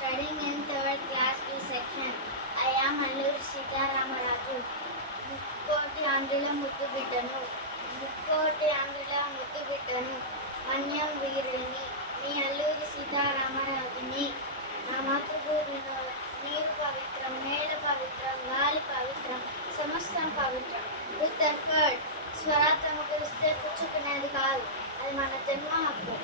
studying in third class B section. I am Alluri Sitaramarazu. ముక్కోటి ఆంధ్రుల ముద్దు బిడ్డను ముక్కోటి ఆంధ్రుల ముద్దు బిడ్డను మన్యం వీరుడిని మీ అల్లూరి సీతారామరాజుని. నా మాతృభూమిలో నీరు పవిత్రం, నేల పవిత్రం, గాలి పవిత్రం, సమస్తం పవిత్రం. విత్ ఎఫర్ట్ స్వరాత్మకు ఇస్తే పుచ్చుకునేది కాదు, అది మన జన్మ హక్కు.